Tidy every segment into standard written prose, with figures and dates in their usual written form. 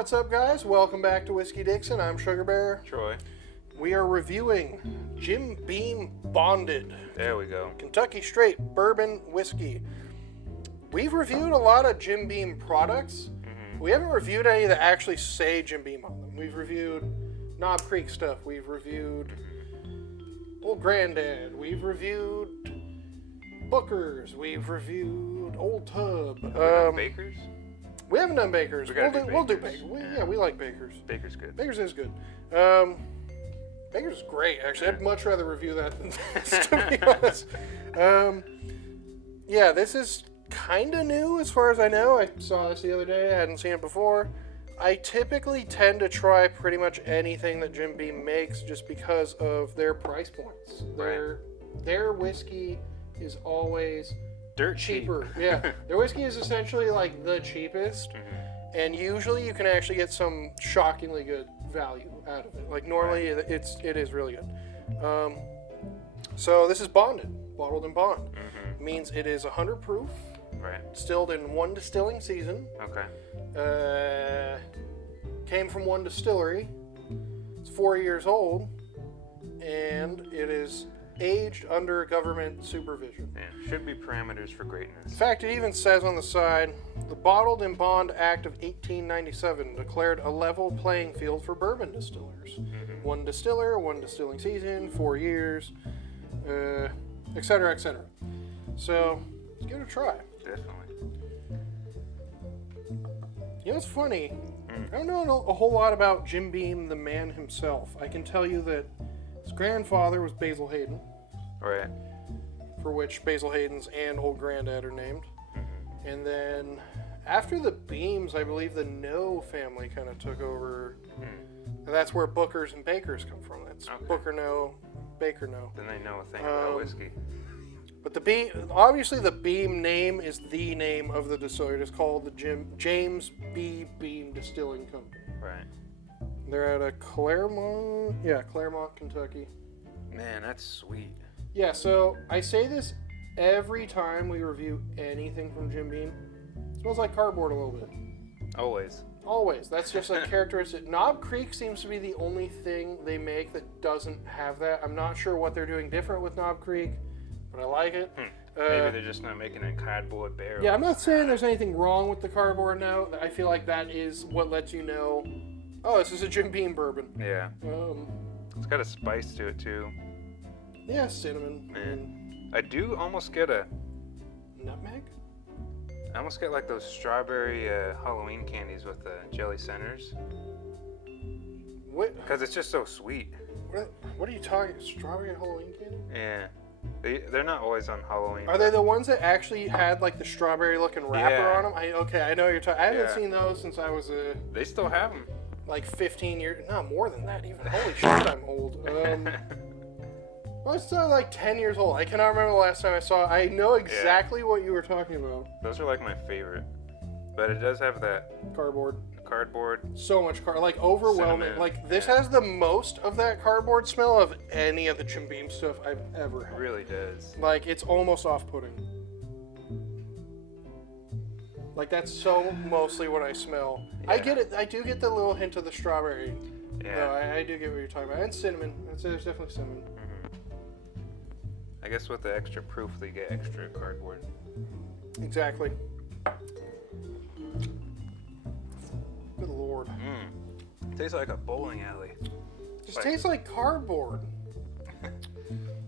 What's up, guys? Welcome back to Whiskey Dixon. I'm Sugarbear. Troy. We are reviewing Jim Beam Bonded. There we go. Kentucky Straight Bourbon Whiskey. We've reviewed a lot of Jim Beam products. We haven't reviewed any that actually say Jim Beam on them. We've reviewed Knob Creek stuff. We've reviewed Old Grandad. We've reviewed Booker's. We've reviewed Old Tub. Baker's? We haven't done Baker's. We'll do Bakers. Baker's. We like Baker's. Baker's good. Baker's is good. Baker's is great, actually. I'd much rather review that than this, to be honest. Yeah, this is kind of new as far as I know. I saw this the other day. I hadn't seen it before. I typically tend to try pretty much anything that Jim Beam makes just because of their price points. Their whiskey is always dirt cheaper. cheap. Yeah, their whiskey is essentially like the cheapest, and usually you can actually get some shockingly good value out of it. Like normally it is really good. So this is bonded, bottled in bond. Means it is 100 proof. Right. Distilled in one distilling season. Okay. Came from one distillery. It's 4 years old, and it is aged under government supervision. Yeah. Should be parameters for greatness. In fact, it even says on the side, the Bottled in Bond Act of 1897 declared a level playing field for bourbon distillers. One distiller, one distilling season, 4 years, etc., etc. So, let's give it a try. Definitely. You know, it's funny. I don't know a whole lot about Jim Beam, the man himself. I can tell you that his grandfather was Basil Hayden. Right. For which Basil Hayden's and Old Grandad are named. And then after the Beams, I believe the No family kind of took over. And that's where Booker's and Baker's come from. That's Booker No, Baker No. Then they know a thing about whiskey. But the Beam, obviously the Beam name is the name of the distillery. It's called the James B. Beam Distilling Company. Right. They're at a Claremont, Kentucky. Man, that's sweet. Yeah, so I say this every time we review anything from Jim Beam. It smells like cardboard a little bit. Always. Always. That's just a characteristic. Knob Creek seems to be the only thing they make that doesn't have that. I'm not sure what they're doing different with Knob Creek, but I like it. Maybe they're just not making a cardboard barrel. Yeah, I'm not saying there's anything wrong with the cardboard now. I feel like that is what lets you know, oh, this is a Jim Beam bourbon. Yeah. It's got a spice to it, too. Yeah, cinnamon. Man. I do almost get a... Nutmeg? I almost get like those strawberry Halloween candies with the jelly centers. What? Because it's just so sweet. What are you talking? Strawberry Halloween candy? Yeah. They're not always on Halloween. Are they the ones that actually had like the strawberry looking wrapper on them? I know what you're talking. I haven't seen those since I was They still have them. like 15 years. No, more than that even. Holy shit, I'm old. Well, it's still like 10 years old. I cannot remember the last time I saw it. I know exactly what you were talking about. Those are like my favorite. But it does have that Cardboard. So much like overwhelming. Cinnamon. Like this has the most of that cardboard smell of any of the Jim Beam stuff I've ever had. It really does. Like it's almost off-putting. Like that's so mostly what I smell. Yeah. I get it. I do get the little hint of the strawberry. Yeah. No, I do get what you're talking about. And cinnamon. I'd say there's definitely cinnamon. I guess with the extra proof, they get extra cardboard. Exactly. Good Lord. Tastes like a bowling alley. Just tastes like cardboard.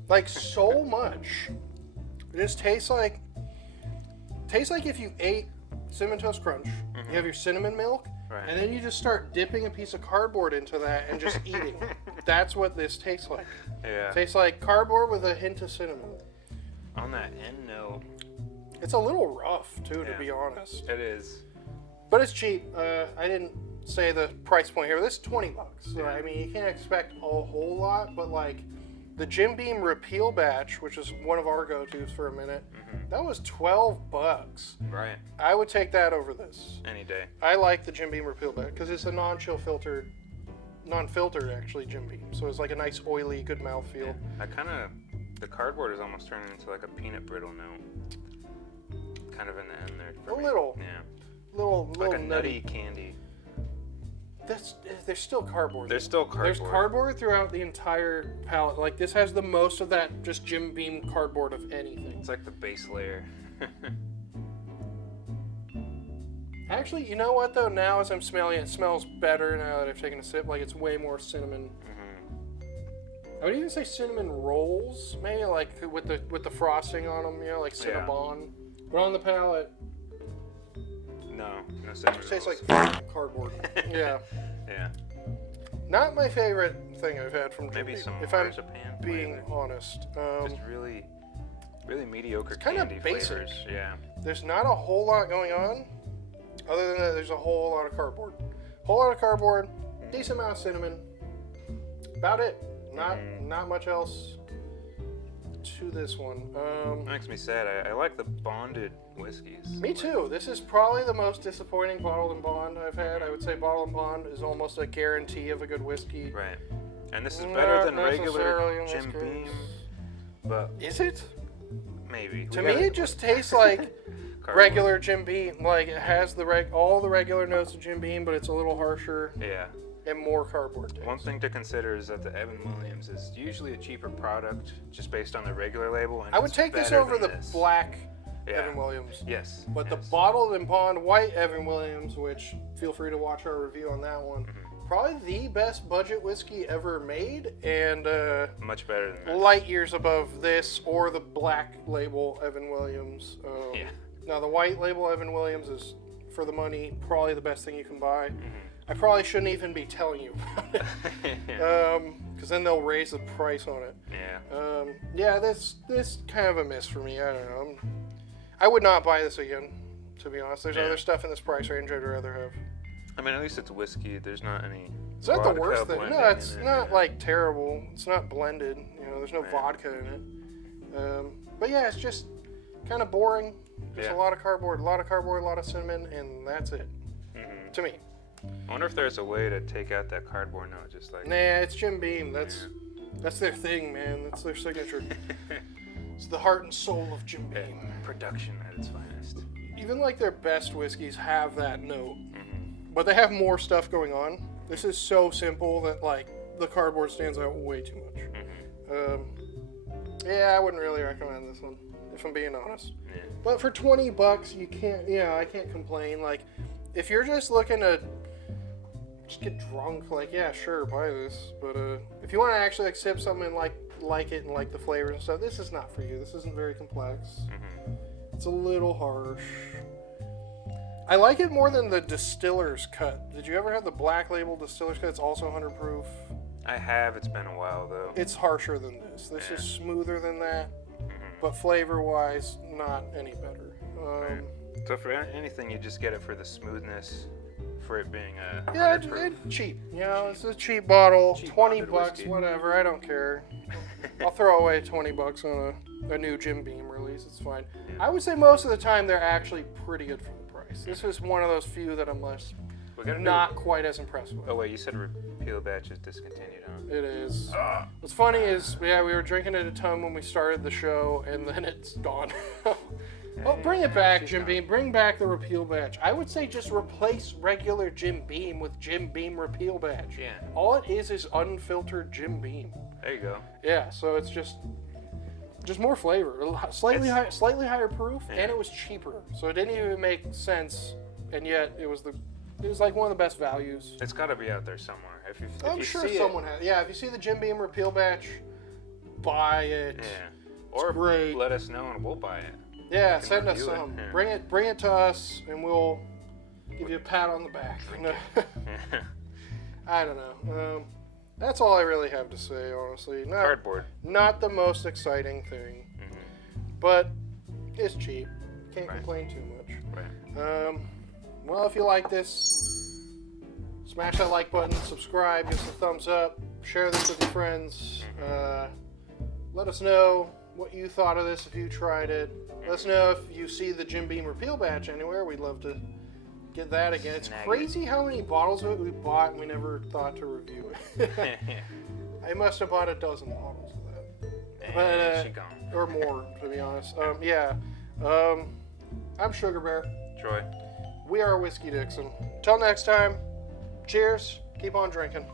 Like so much. It just tastes like if you ate Cinnamon Toast Crunch, you have your cinnamon milk, and then you just start dipping a piece of cardboard into that and just eating. That's what this tastes like. Yeah. It tastes like cardboard with a hint of cinnamon. On that end note. It's a little rough too, to be honest. It is. But it's cheap. I didn't say the price point here. This is $20. So, I mean, you can't expect a whole lot, but like the Jim Beam Repeal batch, which is one of our go-tos for a minute, that was $12. Right. I would take that over this. Any day. I like the Jim Beam Repeal batch because it's a non-filtered actually Jim Beam. So it's like a nice oily, good mouthfeel. Yeah. The cardboard is almost turning into like a peanut brittle note. Kind of in the end there. A little. Yeah. Little like a nutty candy. There's still cardboard. There's still cardboard. There's cardboard throughout the entire palette. Like, this has the most of that just Jim Beam cardboard of anything. It's like the base layer. Actually, you know what, though? Now as I'm smelling it, it smells better now that I've taken a sip. Like, it's way more cinnamon. I would even say cinnamon rolls, maybe, like, with the frosting on them, you know, like Cinnabon. Yeah. But on the palate... No cinnamon It tastes rolls. like cardboard. Yeah. Yeah. Not my favorite thing I've had from maybe some if I'm marzipan being flavor. honest. Just really mediocre kind of candy basic. flavors. Yeah. There's not a whole lot going on, other than that there's a whole lot of cardboard. Whole lot of cardboard, decent amount of cinnamon. About it. Not much else to this one. Makes me sad. I like the bonded whiskeys. Me too. This is probably the most disappointing bottled and bond I've had. I would say bottled and bond is almost a guarantee of a good whiskey. Right. And this is better than regular in Jim this Beam. case. But Is it? maybe. To me, it just tastes like cardboard. regular Jim Beam. Like, it has all the regular notes of Jim Beam, but it's a little harsher Yeah. and more cardboard taste. One thing to consider is that the Evan Williams is usually a cheaper product just based on the regular label. And I would it's take this better over than the this. black Yeah. Evan Williams. Yes. But the yes. bottled and bond white Evan Williams, which feel free to watch our review on that one, probably the best budget whiskey ever made, and Much better than this. light years above this or the black label Evan Williams. Yeah. Now the white label Evan Williams is, for the money, probably the best thing you can buy. I probably shouldn't even be telling you about it, because then they'll raise the price on it. Yeah. Yeah, this kind of a miss for me. I don't know. I would not buy this again, to be honest. There's other stuff in this price range I'd rather have. I mean, at least it's whiskey. There's not any. It's not the vodka worst thing. blending No, it's in it. not like terrible. It's not blended. You know, there's no Yeah. vodka in it. But yeah, it's just kind of boring. Just Yeah. a lot of cardboard, a lot of cinnamon, and that's it. To me. I wonder if there's a way to take out that cardboard note, just like. Nah, it's Jim Beam. That's their thing, man. That's their signature. It's the heart and soul of Jim Beam. Production at its finest. Even like their best whiskeys have that note, but they have more stuff going on. This is so simple that like the cardboard stands out way too much. Yeah, I wouldn't really recommend this one if I'm being honest. Yeah. But for $20, you can't. Yeah, I can't complain. Like, if you're just looking to just get drunk, like, yeah, sure, buy this. But if you want to actually like sip something and like it and like the flavors and stuff, this is not for you. This isn't very complex. It's a little harsh. I like it more than the distiller's cut. Did you ever have the black label distiller's cut? It's also 100 proof. I have. It's been a while though. It's harsher than this. This is smoother than that, but flavor-wise, not any better. So for anything, you just get it for the smoothness, for it being a. Yeah, 100 proof. it's cheap. You know, it's a cheap bottle. Cheap 20 bonded bucks, whiskey. whatever. I don't care. I'll throw away 20 bucks on a new Jim Beam release. It's fine. I would say most of the time they're actually pretty good for the price. This is one of those few that I'm not quite as impressed with. Oh wait, you said repeal batch is discontinued, huh? It is. What's funny is, yeah, we were drinking it a ton when we started the show, and then it's gone. Oh, bring it back, Jim Beam. Bring back the repeal batch. I would say just replace regular Jim Beam with Jim Beam repeal batch. Yeah. All it is unfiltered Jim Beam. There you go. Yeah, so it's just more flavor, slightly higher proof, and it was cheaper. So it didn't even make sense, and yet it was like one of the best values. It's got to be out there somewhere. If I'm you sure see someone has. Yeah, if you see the Jim Beam repeal batch, buy it. Yeah. Or great. let us know and we'll buy it. Yeah, can send us review it, some. yeah. Bring it to us, and we'll give you a pat on the back. I don't know. That's all I really have to say, honestly. Cardboard. Not the most exciting thing, but it's cheap. Can't Right. complain too much. Right. Well, if you like this, smash that like button, subscribe, give us a thumbs up, share this with your friends. Let us know what you thought of this if you tried it. Let us know if you see the Jim Beam repeal batch anywhere. We'd love to get that again. It's Snag crazy how many bottles of it we bought and we never thought to review it. I must have bought a dozen bottles of that. And she gone. Or more, to be honest. I'm Sugarbear. Troy. We are Whiskey Dixon. Till next time, Cheers. Keep on drinking.